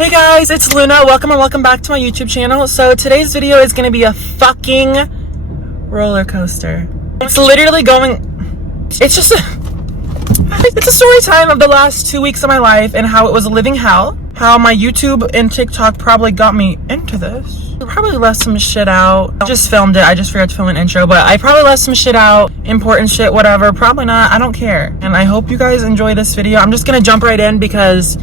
Hey guys, it's Luna. Welcome back to my YouTube channel. So today's video is going to be a fucking roller coaster. It's literally it's a story time of the last 2 weeks of my life and how it was a living hell. How my YouTube and TikTok probably got me into this. I probably left some shit out. I just filmed it. I just forgot to film an intro, but I probably left some shit out. Important shit, whatever. Probably not. I don't care. And I hope you guys enjoy this video. I'm just going to jump right in because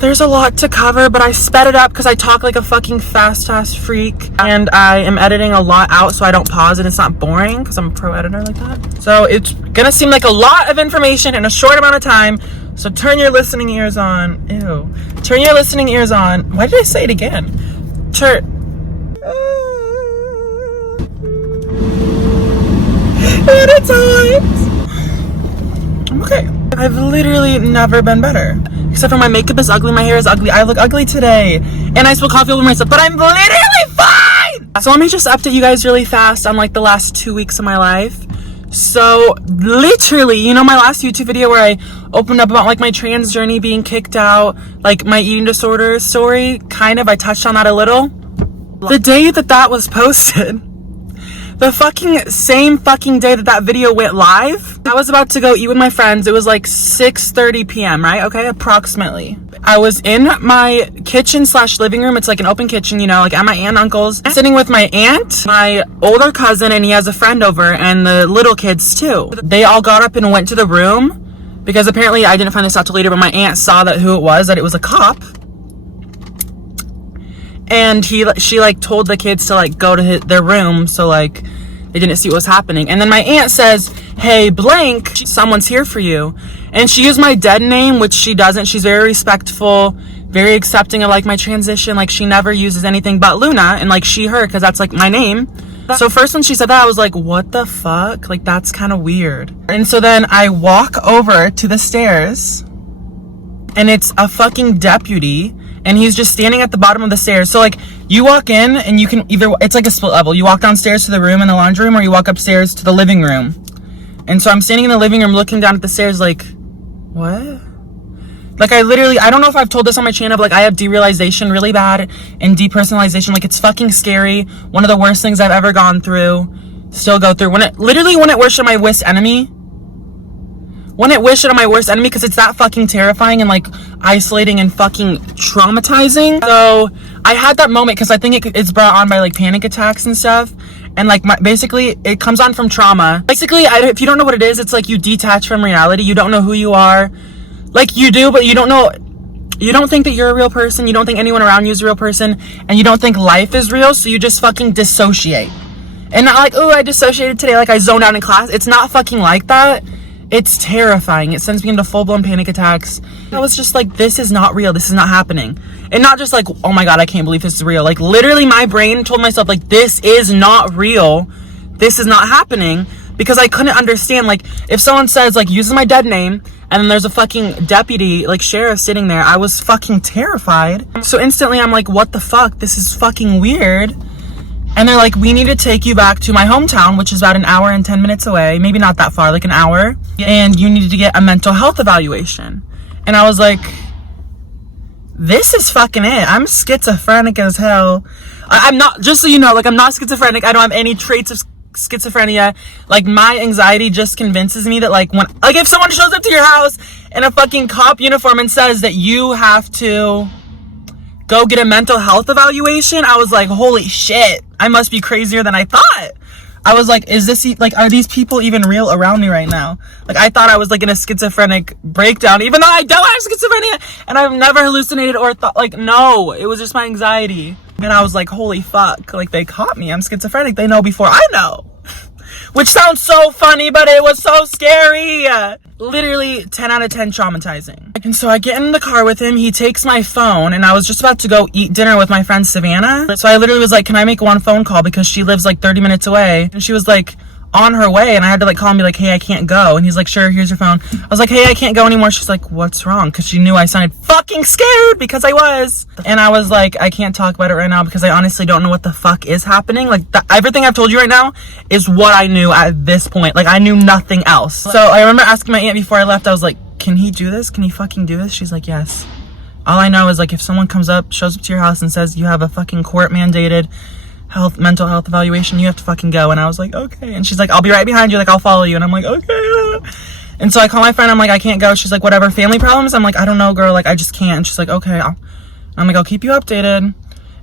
there's a lot to cover, but I sped it up because I talk like a fucking fast-ass freak. And I am editing a lot out so I don't pause and it's not boring because I'm a pro editor like that. So it's gonna seem like a lot of information in a short amount of time. So turn your listening ears on. Ew. Turn your listening ears on. Why did I say it again? At times. I'm okay. I've literally never been better. Except for my makeup is ugly, my hair is ugly, I look ugly today. And I spill coffee over myself, but I'm literally fine! So let me just update you guys really fast on like the last 2 weeks of my life. So literally, you know my last YouTube video where I opened up about like my trans journey, being kicked out, like my eating disorder story, kind of, I touched on that a little. The day that was posted, the fucking same fucking day that video went live, I was about to go eat with my friends. It was like 6:30 p.m., right? Okay, approximately. I was in my kitchen / living room. It's like an open kitchen, you know, like at my aunt and uncle's. Sitting with my aunt, my older cousin, and he has a friend over, and the little kids too. They all got up and went to the room because apparently, I didn't find this out till later, but my aunt saw that it was a cop. And she like told the kids to like go to their room, so like they didn't see what was happening. And then my aunt says, "Hey, blank, someone's here for you." And she used my dead name, which she doesn't. She's very respectful, very accepting of like my transition. Like she never uses anything but Luna and like she, her, because that's like my name. So first when she said that, I was like, what the fuck? Like that's kind of weird. And so then I walk over to the stairs and it's a fucking deputy. And he's just standing at the bottom of the stairs. So like you walk in and you can it's like a split level. You walk downstairs to the room in the laundry room or you walk upstairs to the living room. And so I'm standing in the living room looking down at the stairs like, what? Like I don't know if I've told this on my channel, but like I have derealization really bad and depersonalization. Like it's fucking scary. One of the worst things I've ever gone through, still go through. When it wished on my worst enemy. When it wished it on my worst enemy, because it's that fucking terrifying and like isolating and fucking traumatizing. So I had that moment because I think it's brought on by like panic attacks and stuff. And like basically it comes on from trauma. Basically, if you don't know what it is, it's like you detach from reality. You don't know who you are. Like you do, but you don't know. You don't think that you're a real person. You don't think anyone around you is a real person. And you don't think life is real. So you just fucking dissociate. And not like, oh, I dissociated today. Like I zoned out in class. It's not fucking like that. It's terrifying. It sends me into full-blown panic attacks. I was just like, this is not real. This is not happening. And not just like, oh my God, I can't believe this is real. Like literally my brain told myself like, this is not real. This is not happening, because I couldn't understand. Like if someone says like, uses my dead name and then there's a fucking deputy, like sheriff sitting there, I was fucking terrified. So instantly I'm like, what the fuck? This is fucking weird. And they're like, we need to take you back to my hometown, which is about an hour and 10 minutes away. Maybe not that far, like an hour. And you needed to get a mental health evaluation. And I was like, this is fucking it. I'm schizophrenic as hell. I'm not, just so you know, like I'm not schizophrenic. I don't have any traits of schizophrenia. Like my anxiety just convinces me that like if someone shows up to your house in a fucking cop uniform and says that you have to go get a mental health evaluation, I was like, holy shit, I must be crazier than I thought. I was like, are these people even real around me right now? Like, I thought I was like in a schizophrenic breakdown, even though I don't have schizophrenia, and I've never hallucinated or thought, like, no, it was just my anxiety. And I was like, holy fuck, like they caught me, I'm schizophrenic, they know before I know. Which sounds so funny, but it was so scary. Literally 10 out of 10 traumatizing. And so I get in the car with him, he takes my phone, and I was just about to go eat dinner with my friend Savannah. So I literally was like, can I make one phone call, because she lives like 30 minutes away. And she was like on her way, and I had to like call and be like, hey, I can't go. And he's like, sure, here's your phone. I was like, hey, I can't go anymore. She's like, what's wrong? Because she knew I sounded fucking scared, because I was. And I was like, I can't talk about it right now because I honestly don't know what the fuck is happening. Like everything I've told you right now is what I knew at this point. Like I knew nothing else. So I remember asking my aunt before I left, I was like, can he do this? Can he fucking do this? She's like, yes. All I know is like if someone shows up to your house and says you have a fucking court mandated mental health evaluation, you have to fucking go. And I was like, okay. And she's like, I'll be right behind you, like I'll follow you. And I'm like, okay. And so I call my friend, I'm like, I can't go. She's like, whatever, family problems? I'm like, I don't know, girl, like I just can't. And she's like, okay. I'm like, I'll keep you updated.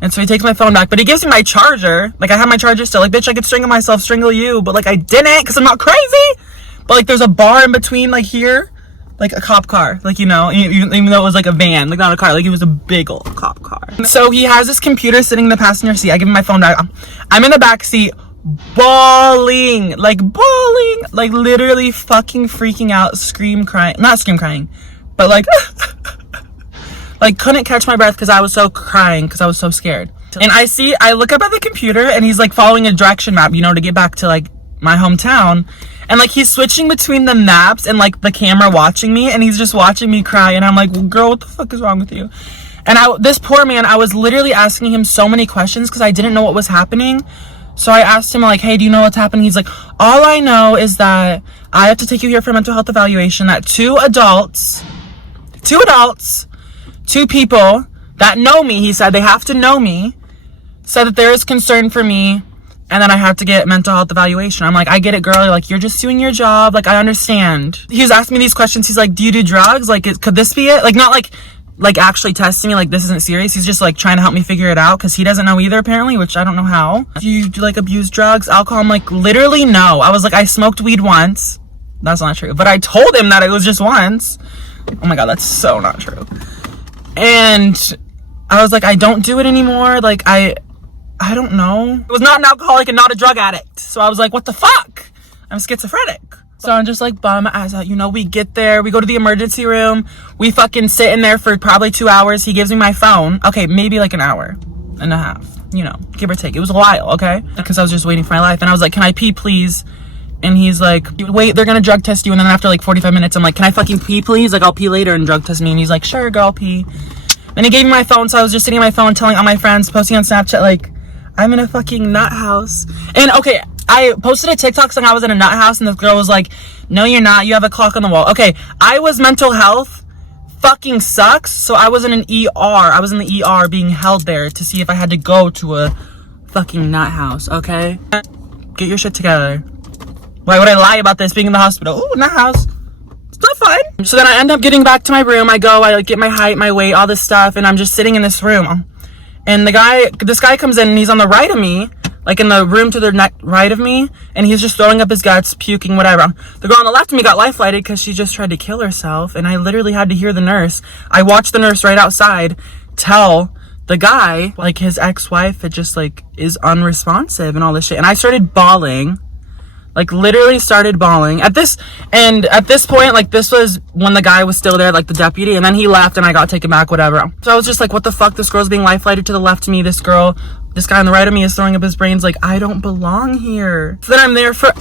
And so he takes my phone back, but he gives me my charger. Like I have my charger still. Like, bitch, I could strangle myself, strangle you, but like I didn't because I'm not crazy. But like there's a bar in between, like here, like a cop car, like, you know, even though it was like a van, like not a car, like it was a big old cop car. So he has this computer sitting in the passenger seat. I give him my phone back. I'm in the back seat bawling, like literally fucking freaking out, not scream crying, but like like couldn't catch my breath because I was so crying because I was so scared. And I look up at the computer and he's like following a direction map, you know, to get back to like my hometown. And like he's switching between the maps and like the camera watching me, and he's just watching me cry. And I'm like, well, girl, what the fuck is wrong with you? And this poor man, I was literally asking him so many questions because I didn't know what was happening. So I asked him like, hey, do you know what's happening? He's like, all I know is that I have to take you here for a mental health evaluation, that two people that know me, he said, they have to know me, said that there is concern for me, and then I have to get mental health evaluation. I'm like, I get it, girl. Like, you're just doing your job. Like, I understand. He was asking me these questions. He's like, do you do drugs? Like, could this be it? Like, not like actually testing me. Like, this isn't serious. He's just like trying to help me figure it out because he doesn't know either, apparently, which I don't know how. Do you like abuse drugs, alcohol? I'm like, literally no. I was like, I smoked weed once. That's not true. But I told him that it was just once. Oh my God, that's so not true. And I was like, I don't do it anymore. Like, I don't know. I was not an alcoholic and not a drug addict. So I was like, what the fuck? I'm schizophrenic. So I'm just like bum ass out. You know, we get there, we go to the emergency room, we fucking sit in there for probably 2 hours. He gives me my phone. Okay, maybe like an hour and a half, you know, give or take. It was a while, okay? Because I was just waiting for my life. And I was like, can I pee, please? And he's like, wait, they're gonna drug test you. And then after like 45 minutes, I'm like, can I fucking pee, please? Like, I'll pee later and drug test me. And he's like, sure, girl, pee. And he gave me my phone. So I was just sitting on my phone telling all my friends, posting on Snapchat, like, I'm in a fucking nut house. And okay, I posted a TikTok saying I was in a nut house, and this girl was like, no, you're not. You have a clock on the wall. Okay, I was mental health fucking sucks. So I was in an ER. I was in the ER being held there to see if I had to go to a fucking nut house, okay? Get your shit together. Why would I lie about this being in the hospital? Ooh, nut house. It's not fun. So then I end up getting back to my room. I like get my height, my weight, all this stuff, and I'm just sitting in this room. And this guy comes in and he's on the right of me, like in the room to the right of me, and he's just throwing up his guts, puking, whatever. The girl on the left of me got life flighted because she just tried to kill herself, and I literally had to hear the nurse. I watched the nurse right outside tell the guy, like, his ex-wife just like is unresponsive and all this shit. And I started bawling. Like, literally started bawling. At this point, like, this was when the guy was still there, like, the deputy, and then he left, and I got taken back, whatever. So I was just like, what the fuck? This girl's being life-flighted to the left of me. This guy on the right of me is throwing up his brains. Like, I don't belong here. So then I'm there for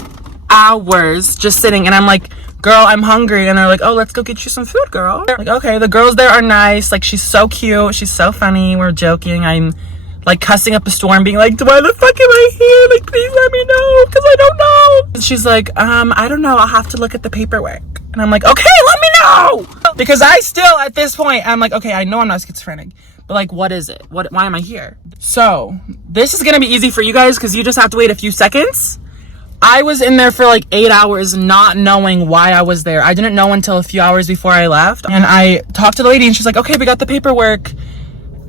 hours, just sitting, and I'm like, girl, I'm hungry. And they're like, oh, let's go get you some food, girl. Like, okay, the girls there are nice. Like, she's so cute. She's so funny. We're joking. I'm like cussing up a storm, being like, why the fuck am I here? Like, please let me know, because I don't know. She's like, I don't know. I'll have to look at the paperwork. And I'm like, okay, let me know. Because I still, at this point, I'm like, okay, I know I'm not schizophrenic, but like, what is it? Why am I here? So this is going to be easy for you guys because you just have to wait a few seconds. I was in there for like 8 hours not knowing why I was there. I didn't know until a few hours before I left. And I talked to the lady and she's like, okay, we got the paperwork.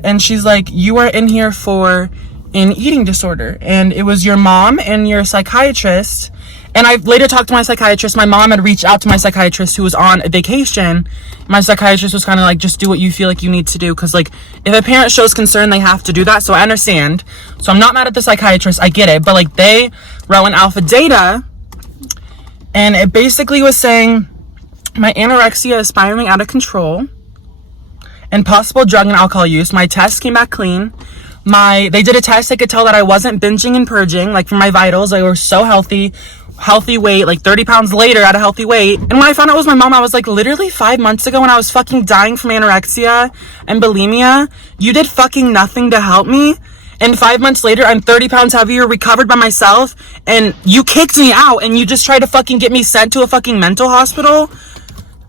And she's like, you are in here for an eating disorder. And it was your mom and your psychiatrist. And I later talked to my psychiatrist. My mom had reached out to my psychiatrist who was on a vacation. My psychiatrist was kind of like, just do what you feel like you need to do. Because like, if a parent shows concern, they have to do that. So I understand. So I'm not mad at the psychiatrist. I get it. But like, they wrote an alpha data. And it basically was saying, my anorexia is spiraling out of control. And possible drug and alcohol use. My test came back clean. They did a test. They could tell that I wasn't binging and purging. Like, for my vitals, I was so healthy weight, like 30 pounds later at a healthy weight. And when I found out it was my mom, I was like, literally 5 months ago when I was fucking dying from anorexia and bulimia, you did fucking nothing to help me. And 5 months later, I'm 30 pounds heavier, recovered by myself, and you kicked me out, and you just tried to fucking get me sent to a fucking mental hospital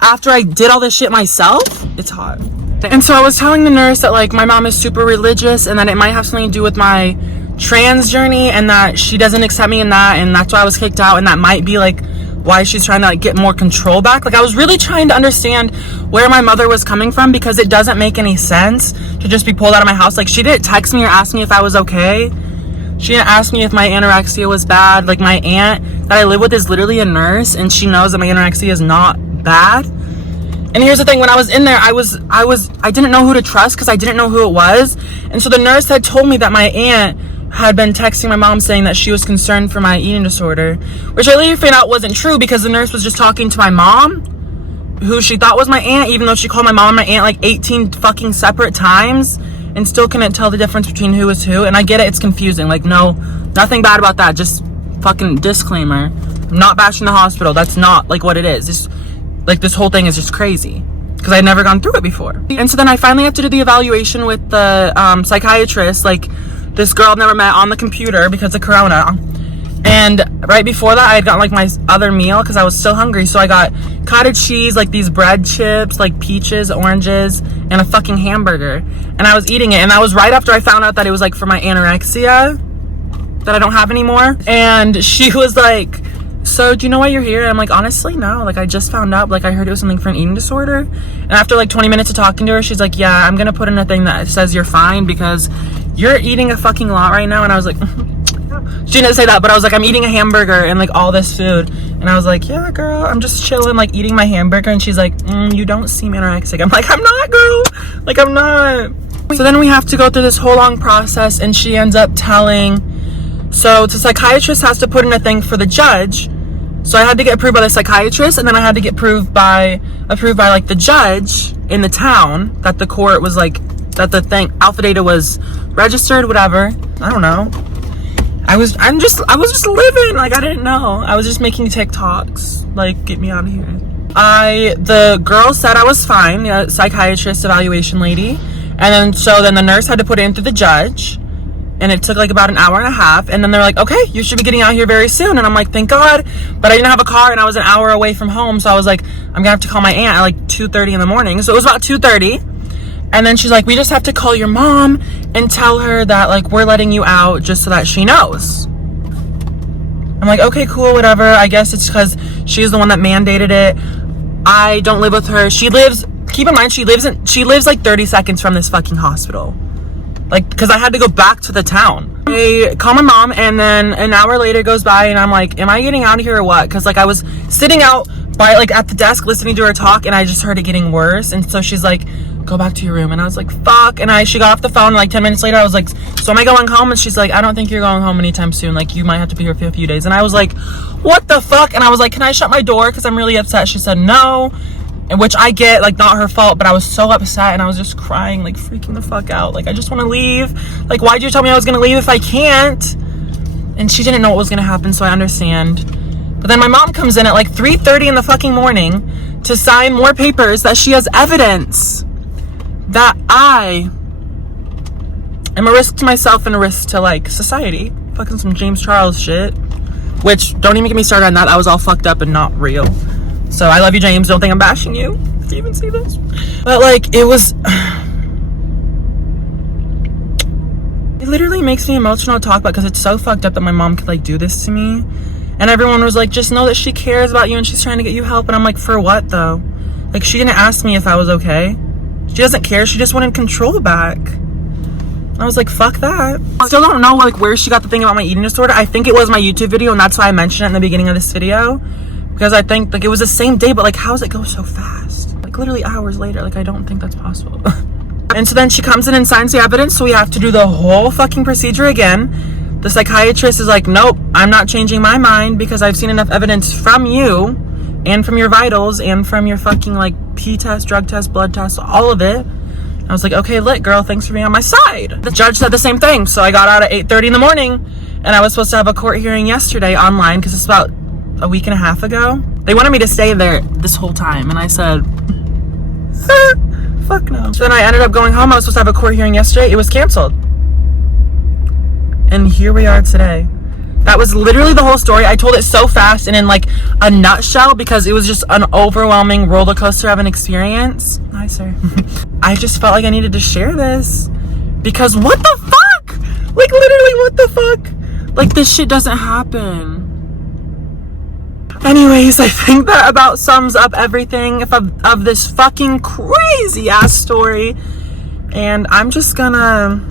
after I did all this shit myself? It's hot. And so I was telling the nurse that like my mom is super religious and that it might have something to do with my trans journey and that she doesn't accept me in that, and that's why I was kicked out, and that might be like why she's trying to like get more control back. Like I was really trying to understand where my mother was coming from, because it doesn't make any sense to just be pulled out of my house. Like she didn't text me or ask me if I was okay. She didn't ask me if my anorexia was bad. Like my aunt that I live with is literally a nurse and she knows that my anorexia is not bad. And here's the thing, when I was in there, I didn't know who to trust because I didn't know who it was. And so the nurse had told me that my aunt had been texting my mom saying that she was concerned for my eating disorder, which I later found out wasn't true because the nurse was just talking to my mom, who she thought was my aunt, even though she called my mom and my aunt like 18 fucking separate times and still couldn't tell the difference between who was who. And I get it, it's confusing. Like, no, nothing bad about that. Just fucking disclaimer. I'm not bashing the hospital. That's not like what it is. Just like this whole thing is just crazy because I'd never gone through it before. And so then I finally have to do the evaluation with the psychiatrist, like this girl I've never met, on the computer because of Corona. And right before that, I had gotten like my other meal because I was still hungry. So I got cottage cheese, like these bread chips, like peaches, oranges, and a fucking hamburger. And I was eating it. And that was right after I found out that it was like for my anorexia that I don't have anymore. And she was like, so do you know why you're here? And I'm like, honestly, no. Like I just found out, like I heard it was something for an eating disorder. And after like 20 minutes of talking to her, she's like, yeah, I'm going to put in a thing that says you're fine because you're eating a fucking lot right now. And I was like, she didn't say that, but I was like, I'm eating a hamburger and like all this food. And I was like, yeah, girl, I'm just chilling, like eating my hamburger. And she's like, you don't seem anorexic. I'm like, I'm not, girl. Like, I'm not. So then we have to go through this whole long process, and she ends up telling, so the psychiatrist has to put in a thing for the judge. So I had to get approved by the psychiatrist, and then I had to get approved by like the judge in the town that the court was like, that the thing, Alpha Data was registered, whatever. I don't know. I was just living, like I didn't know. I was just making TikToks, like get me out of here. The girl said I was fine, the psychiatrist evaluation lady. And then the nurse had to put it in through the judge. And it took like about an hour and a half. And then they're like, okay, you should be getting out here very soon. And I'm like, thank God. But I didn't have a car and I was an hour away from home. So I was like, I'm gonna have to call my aunt at like 2:30 in the morning. So it was about 2:30. And then she's like, we just have to call your mom and tell her that like we're letting you out just so that she knows. I'm like, okay, cool, whatever. I guess it's because she's the one that mandated it. I don't live with her. Keep in mind, she lives like 30 seconds from this fucking hospital. Like, because I had to go back to the town. I call my mom, and then an hour later goes by, and I'm like, am I getting out of here or what? Because like I was sitting out by like at the desk listening to her talk, and I just heard it getting worse. And so she's like, go back to your room. And I was like, fuck. And she got off the phone, and like 10 minutes later I was like, so am I going home? And she's like, I don't think you're going home anytime soon. Like you might have to be here for a few days. And I was like, what the fuck? And I was like, can I shut my door? Because I'm really upset. She said no. And which I get, like, not her fault, but I was so upset, and I was just crying, like, freaking the fuck out. Like, I just want to leave. Like, why'd you tell me I was going to leave if I can't? And she didn't know what was going to happen, so I understand. But then my mom comes in at, like, 3:30 in the fucking morning to sign more papers that she has evidence that I am a risk to myself and a risk to, like, society. Fucking some James Charles shit. Which, don't even get me started on that. That was all fucked up and not real. So I love you, James. Don't think I'm bashing you if you even see this. But like, it literally makes me emotional to talk about because it's so fucked up that my mom could like do this to me. And everyone was like, just know that she cares about you and she's trying to get you help. And I'm like, for what though? Like, she didn't ask me if I was okay. She doesn't care. She just wanted control back. I was like, fuck that. I still don't know like where she got the thing about my eating disorder. I think it was my YouTube video, and that's why I mentioned it in the beginning of this video. Because I think, like, it was the same day, but, like, how does it go so fast? Like, literally hours later. Like, I don't think that's possible. And so then she comes in and signs the evidence, so we have to do the whole fucking procedure again. The psychiatrist is like, nope, I'm not changing my mind because I've seen enough evidence from you and from your vitals and from your fucking, like, pee test, drug test, blood test, all of it. I was like, okay, lit, girl, thanks for being on my side. The judge said the same thing, so I got out at 8:30 in the morning, and I was supposed to have a court hearing yesterday online because it's about a week and a half ago. They wanted me to stay there this whole time, and I said, fuck no. So then I ended up going home. I was supposed to have a court hearing yesterday. It was canceled. And here we are today. That was literally the whole story. I told it so fast and in like a nutshell because it was just an overwhelming roller coaster of an experience. Hi, sir. I just felt like I needed to share this because what the fuck? Like literally what the fuck? Like this shit doesn't happen. Anyways, I think that about sums up everything of this fucking crazy ass story. And I'm just gonna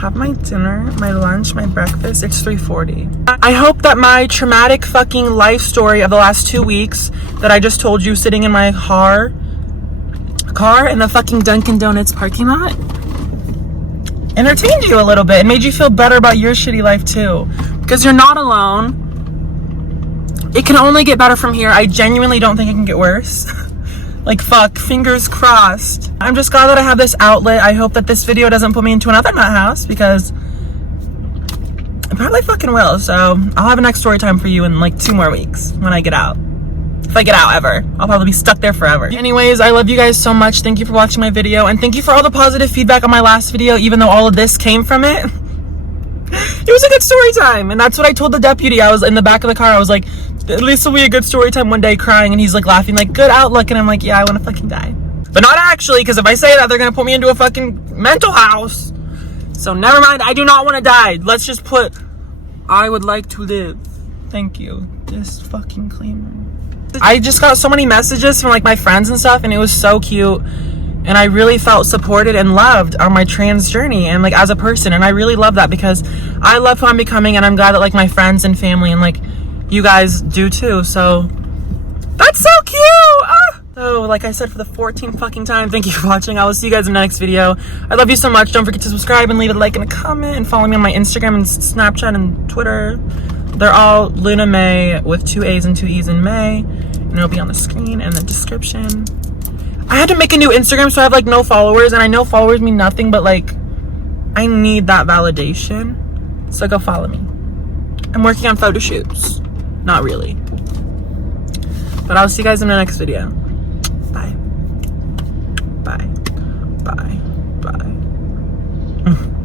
have my dinner, my lunch, my breakfast. It's 3:40. I hope that my traumatic fucking life story of the last 2 weeks that I just told you sitting in my car in the fucking Dunkin' Donuts parking lot entertained you a little bit and made you feel better about your shitty life too. Because you're not alone. It can only get better from here. I genuinely don't think it can get worse. Like, fuck, fingers crossed. I'm just glad that I have this outlet. I hope that this video doesn't put me into another nut house because it probably fucking will. So I'll have a next story time for you in like 2 more weeks when I get out. If I get out ever. I'll probably be stuck there forever. Anyways, I love you guys so much. Thank you for watching my video. And thank you for all the positive feedback on my last video, even though all of this came from it. It was a good story time. And that's what I told the deputy. I was in the back of the car. I was like, at least it'll be a good story time one day, crying. And he's like laughing, like, good outlook. And I'm like, yeah, I want to fucking die. But not actually, because if I say that, they're going to put me into a fucking mental house. So never mind. I do not want to die. Let's just put, I would like to live. Thank you. Disclaimer. I just got so many messages from like my friends and stuff. And it was so cute. And I really felt supported and loved on my trans journey and like as a person. And I really love that because I love who I'm becoming. And I'm glad that like my friends and family and like you guys do too. So that's so cute. So like I said for the 14th fucking time, thank you for watching. I will see you guys in the next video. I love you so much. Don't forget to subscribe and leave a like and a comment and follow me on my Instagram and Snapchat and Twitter. They're all Luna May with 2 A's and 2 E's in May. And it'll be on the screen and the description. I had to make a new Instagram so I have like no followers, and I know followers mean nothing, but like I need that validation. So go follow me. I'm working on photo shoots. Not really. But I'll see you guys in the next video. Bye. Bye. Bye. Bye.